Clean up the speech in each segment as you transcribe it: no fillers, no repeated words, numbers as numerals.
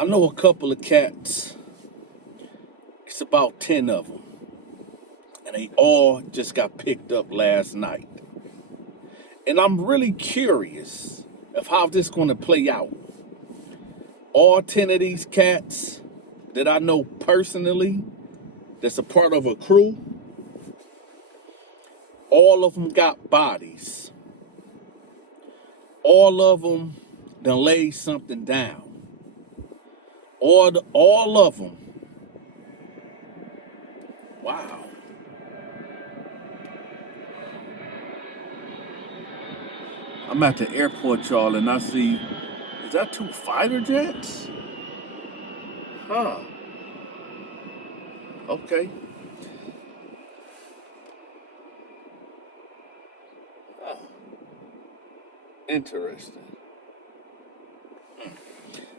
I know a couple of cats. It's about 10 of them. And they all just got picked up last night. And I'm really curious of how this is going to play out. All 10 of these cats that I know personally, that's a part of a crew, all of them got bodies. All of them done laid something down. All of them. Wow. I'm at the airport, y'all, and I see, is that 2 fighter jets? Huh. Okay. Huh. Interesting.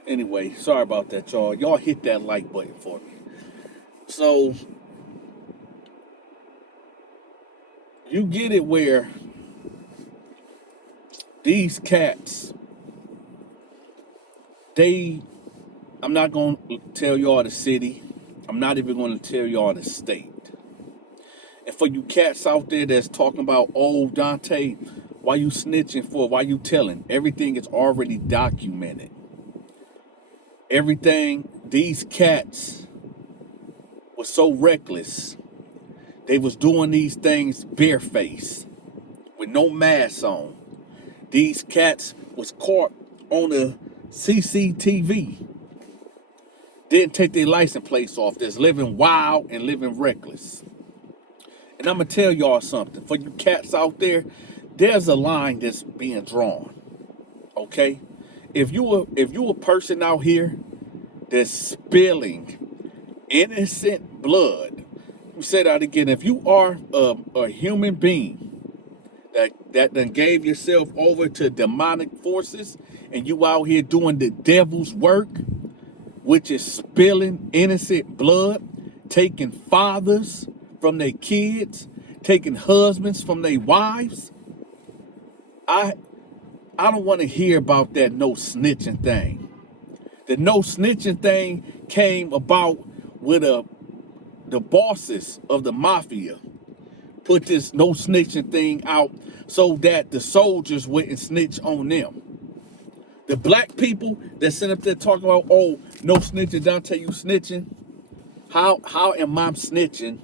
Anyway, sorry about that, y'all. Y'all hit that like button for me. So, you get it where these cats, I'm not going to tell y'all the city. I'm not even going to tell y'all the state. And for you cats out there that's talking about, oh, Dante, why you snitching for? Why you telling? Everything is already documented. Everything, these cats were so reckless. They was doing these things barefaced with no mask on. These cats was caught on the CCTV. Didn't take their license plates off. That's living wild and living reckless. And I'm going to tell y'all something. For you cats out there, there's a line that's being drawn. Okay? If you a person out here that's spilling innocent blood, let me say that again. If you are a human being that done gave yourself over to demonic forces and you out here doing the devil's work, which is spilling innocent blood, taking fathers from their kids, taking husbands from their wives, I don't want to hear about that no snitching thing. The no snitching thing came about with the bosses of the mafia put this no snitching thing out so that the soldiers wouldn't snitch on them. The black people that sit up there talking about, oh, no snitching, Dante, you snitching. How am I snitching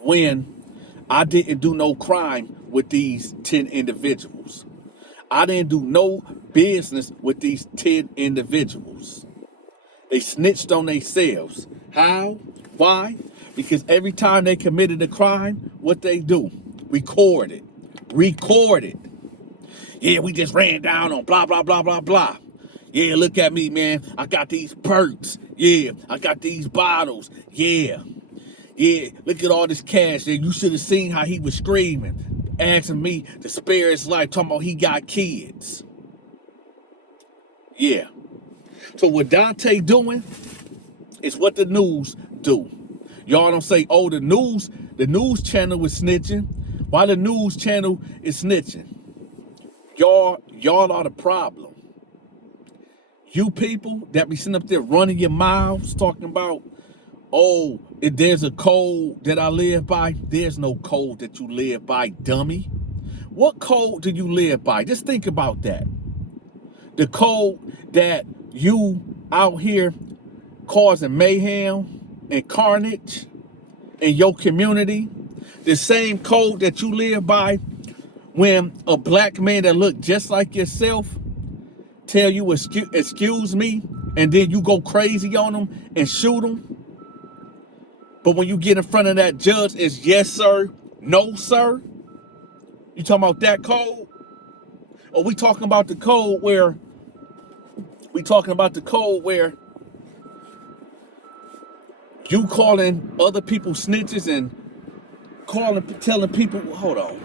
when I didn't do no crime with these 10 individuals? I didn't do no business with these 10 individuals. They snitched on themselves. How? Why? Because every time they committed a crime, what they do? Record it. Yeah, we just ran down on blah, blah, blah, blah, blah. Yeah, look at me, man. I got these perks. Yeah, I got these bottles. Yeah, look at all this cash. You should have seen how he was screaming, asking me to spare his life, talking about he got kids. Yeah. So what Dante doing is what the news do. Y'all don't say, oh, the news channel is snitching. Why the news channel is snitching? Y'all are the problem. You people that be sitting up there running your mouths talking about, oh, if there's a code that I live by. There's no code that you live by, dummy. What code do you live by? Just think about that. The code that you out here causing mayhem and carnage in your community, the same code that you live by when a black man that look just like yourself tell you excuse me, and then you go crazy on them and shoot them. But when you get in front of that judge, it's yes sir, no sir. You talking about that code? Or we talking about the code where you calling other people snitches and telling people, hold on.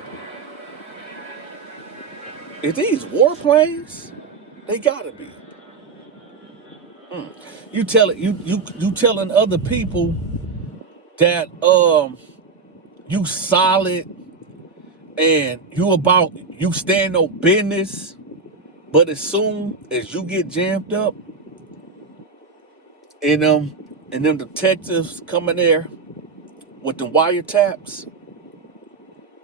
Is these warplanes? They gotta be. You telling other people that you solid and you stand on business, but as soon as you get jammed up, and them detectives coming there with the wiretaps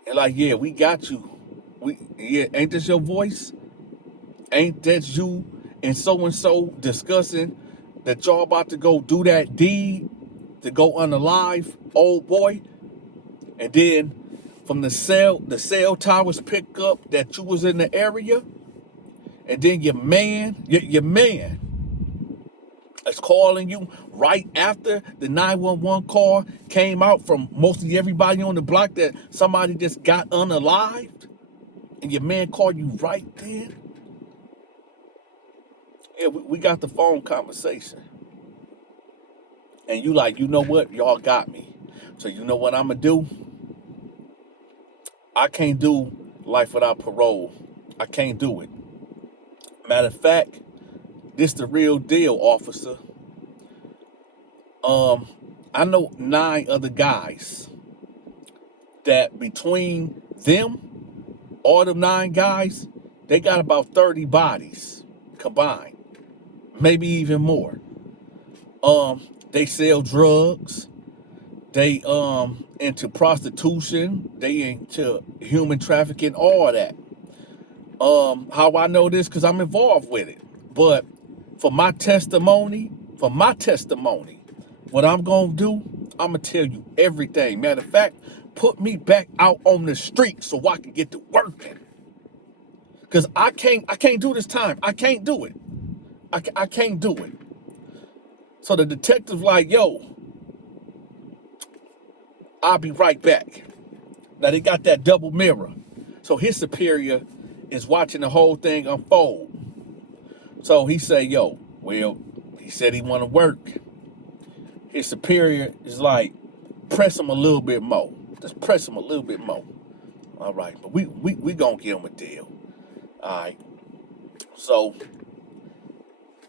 and like, yeah, we got you. Ain't this your voice? Ain't that you and so discussing that y'all about to go do that deed to go unalive, old boy? And then from the cell towers pick up that you was in the area, and then your man is calling you right after the 911 call came out from mostly everybody on the block that somebody just got unalived, and your man called you right then. Yeah, we got the phone conversation. And you like, you know what? Y'all got me. So you know what I'm going to do? I can't do life without parole. I can't do it. Matter of fact, this the real deal, officer. I know 9 other guys that between them, all them 9 guys, they got about 30 bodies combined. Maybe even more. They sell drugs. They into prostitution. They into human trafficking, all that. How I know this? Because I'm involved with it. But for my testimony, what I'm gonna do, I'm gonna tell you everything. Matter of fact, put me back out on the street so I can get to working. Cause I can't do this time. I can't do it. I can't do it. So the detective's like, yo, I'll be right back. Now they got that double mirror. So his superior is watching the whole thing unfold. So he say, yo, well, he said he want to work. His superior is like, press him a little bit more. Just press him a little bit more. All right, but we gonna give him a deal. All right. So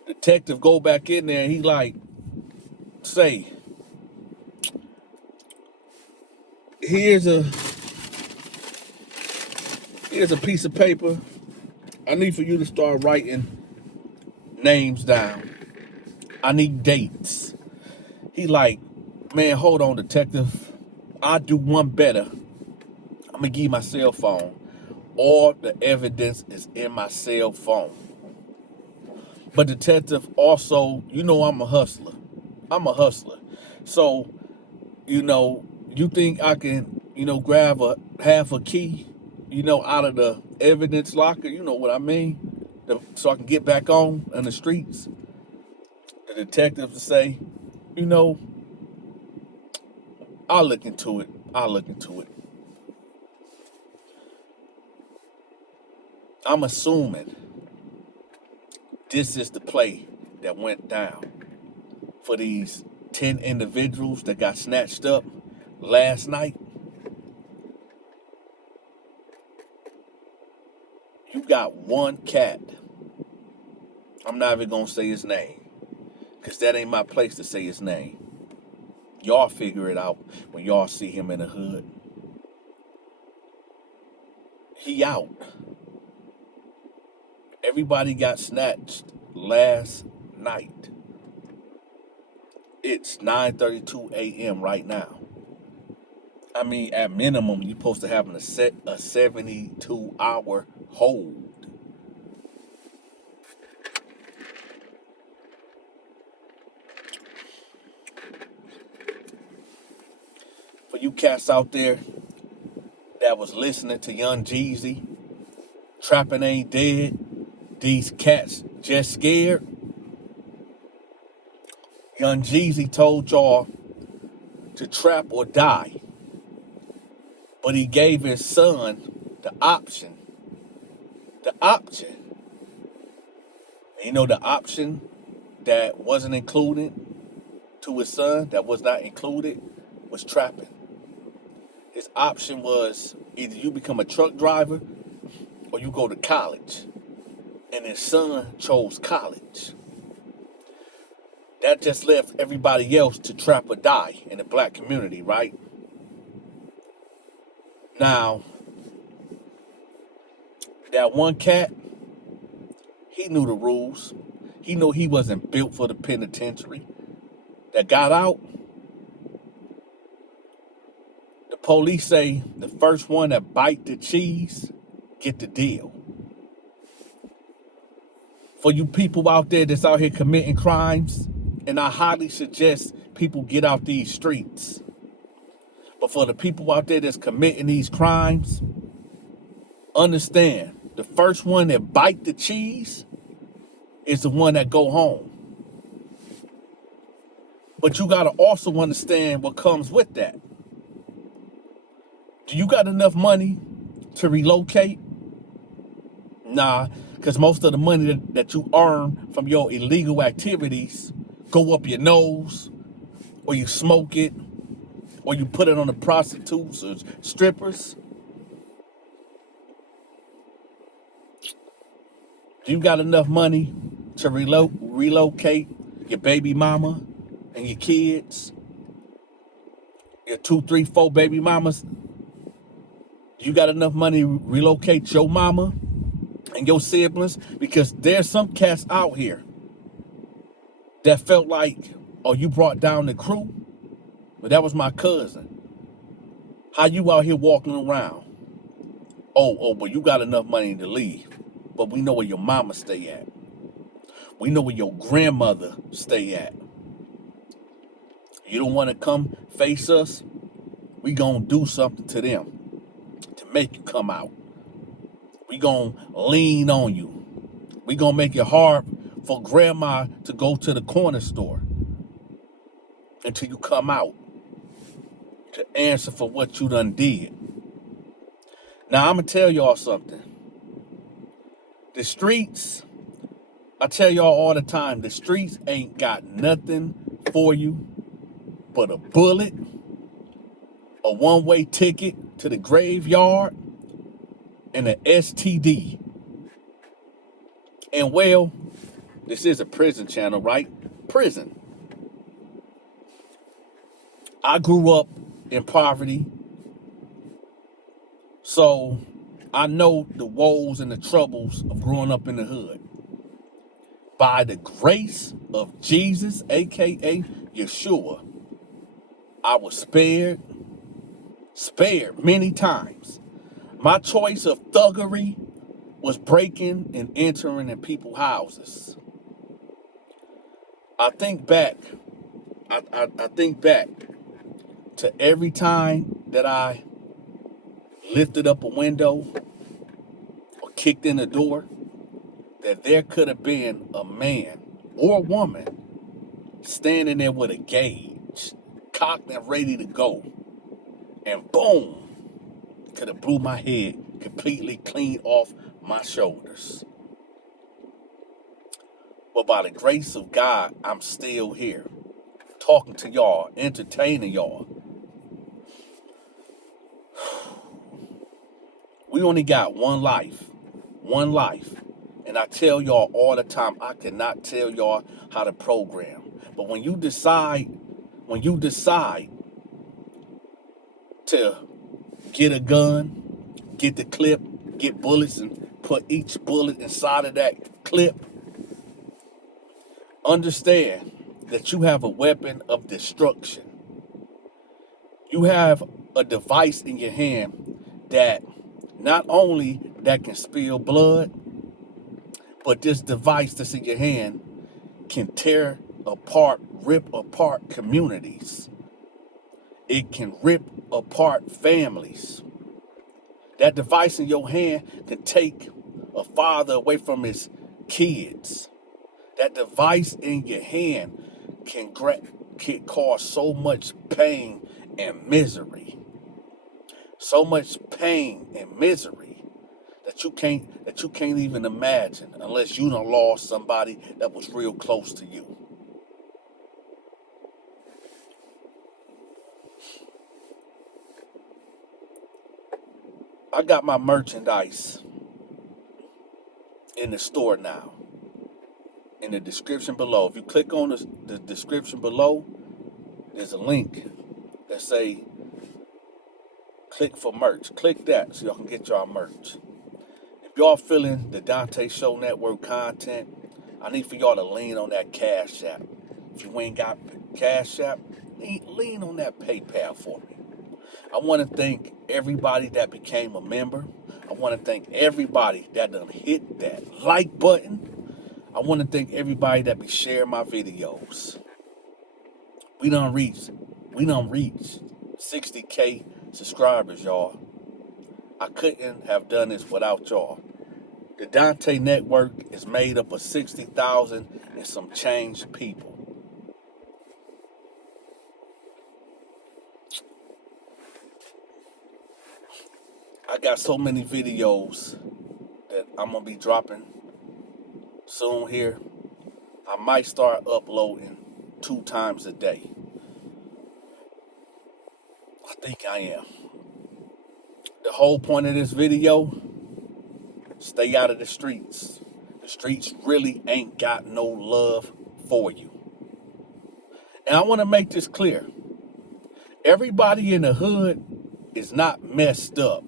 detective go back in there and he like, say, here's a piece of paper. I need for you to start writing names down. I need dates. He like, man, hold on, detective. I'll do one better. I'm gonna give you my cell phone. All the evidence is in my cell phone. But detective, also, you know I'm a hustler. So, you think I can, grab a half a key, out of the evidence locker, you know what I mean? So I can get back on the streets. The detective to say, you know, I'll look into it. I'm assuming this is the play that went down for these 10 individuals that got snatched up last night. You got one cat. I'm not even going to say his name, because that ain't my place to say his name. Y'all figure it out when y'all see him in the hood. He out. Everybody got snatched last night. It's 9:32 a.m. right now. I mean, at minimum, you're supposed to have a 72-hour hold. For you cats out there that was listening to Young Jeezy, trapping ain't dead, these cats just scared. Young Jeezy told y'all to trap or die. But he gave his son the option. The option. And the option that wasn't included to his son, that was not included, was trapping. His option was either you become a truck driver or you go to college. And his son chose college. That just left everybody else to trap or die in the black community, right? Now, that one cat, he knew the rules. He knew he wasn't built for the penitentiary. that got out, the police say the first one that bite the cheese get the deal. For you people out there that's out here committing crimes, and I highly suggest people get out these streets. But for the people out there that's committing these crimes, understand, the first one that bite the cheese is the one that go home. But you got to also understand what comes with that. Do you got enough money to relocate? Nah, because most of the money that you earn from your illegal activities go up your nose, or you smoke it, or you put it on the prostitutes or strippers. Do you got enough money to relocate your baby mama and your kids? Your 2, 3, 4 baby mamas? Do you got enough money to relocate your mama and your siblings? Because there's some cats out here that felt like, oh, you brought down the crew? But that was my cousin. How you out here walking around? Oh, but you got enough money to leave. But we know where your mama stay at. We know where your grandmother stay at. You don't want to come face us? We gonna do something to them to make you come out. We gonna lean on you. We gonna make it hard for grandma to go to the corner store until you come out to answer for what you done did. Now, I'm gonna tell y'all something. The streets, I tell y'all all the time, the streets ain't got nothing for you but a bullet, a one-way ticket to the graveyard, and an STD. And well, this is a prison channel, right? Prison. I grew up in poverty, so I know the woes and the troubles of growing up in the hood. By the grace of Jesus, aka Yeshua, I was spared many times. My choice of thuggery was breaking and entering in people's houses. I think back to every time that I lifted up a window or kicked in a door, that there could have been a man or a woman standing there with a gauge, cocked and ready to go. And boom, could have blew my head completely clean off my shoulders. But by the grace of God, I'm still here, talking to y'all, entertaining y'all. We only got one life. And I tell y'all all the time, I cannot tell y'all how to program. But when you decide to get a gun, get the clip, get bullets, and put each bullet inside of that clip, understand that you have a weapon of destruction. You have a device in your hand that not only that can spill blood, but this device that's in your hand can tear apart, rip apart communities. It can rip apart families. That device in your hand can take a father away from his kids. That device in your hand can cause so much pain and misery. So much pain and misery that you can't even imagine unless you done lost somebody that was real close to you. I got my merchandise in the store now. In the description below. If you click on the description below, there's a link that say click for merch. Click that so y'all can get y'all merch. If y'all feeling the Donta Show Network content, I need for y'all to lean on that Cash App. If you ain't got Cash App, lean on that PayPal for me. I want to thank everybody that became a member. I want to thank everybody that done hit that like button. I want to thank everybody that be sharing my videos. We done reached 60K subscribers, y'all. I couldn't have done this without y'all. The Donta Network is made up of 60,000 and some change people. I got so many videos that I'm going to be dropping soon here. I might start uploading 2 times a day. I think I am. The whole point of this video, stay out of the streets. The streets really ain't got no love for you. And I want to make this clear. Everybody in the hood is not messed up.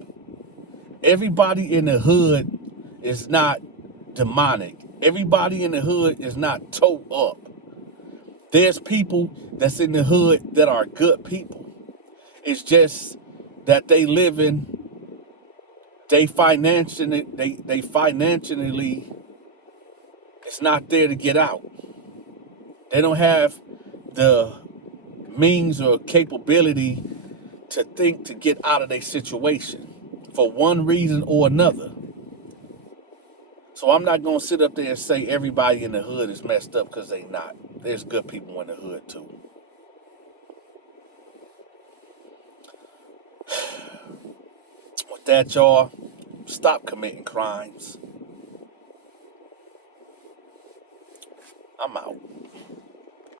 Everybody in the hood is not demonic. Everybody in the hood is not towed up. There's people that's in the hood that are good people. It's just that they financially, it's not there to get out. They don't have the means or capability to think to get out of their situation for one reason or another. So I'm not going to sit up there and say everybody in the hood is messed up, because they not. There's good people in the hood too. With that, y'all, stop committing crimes. I'm out.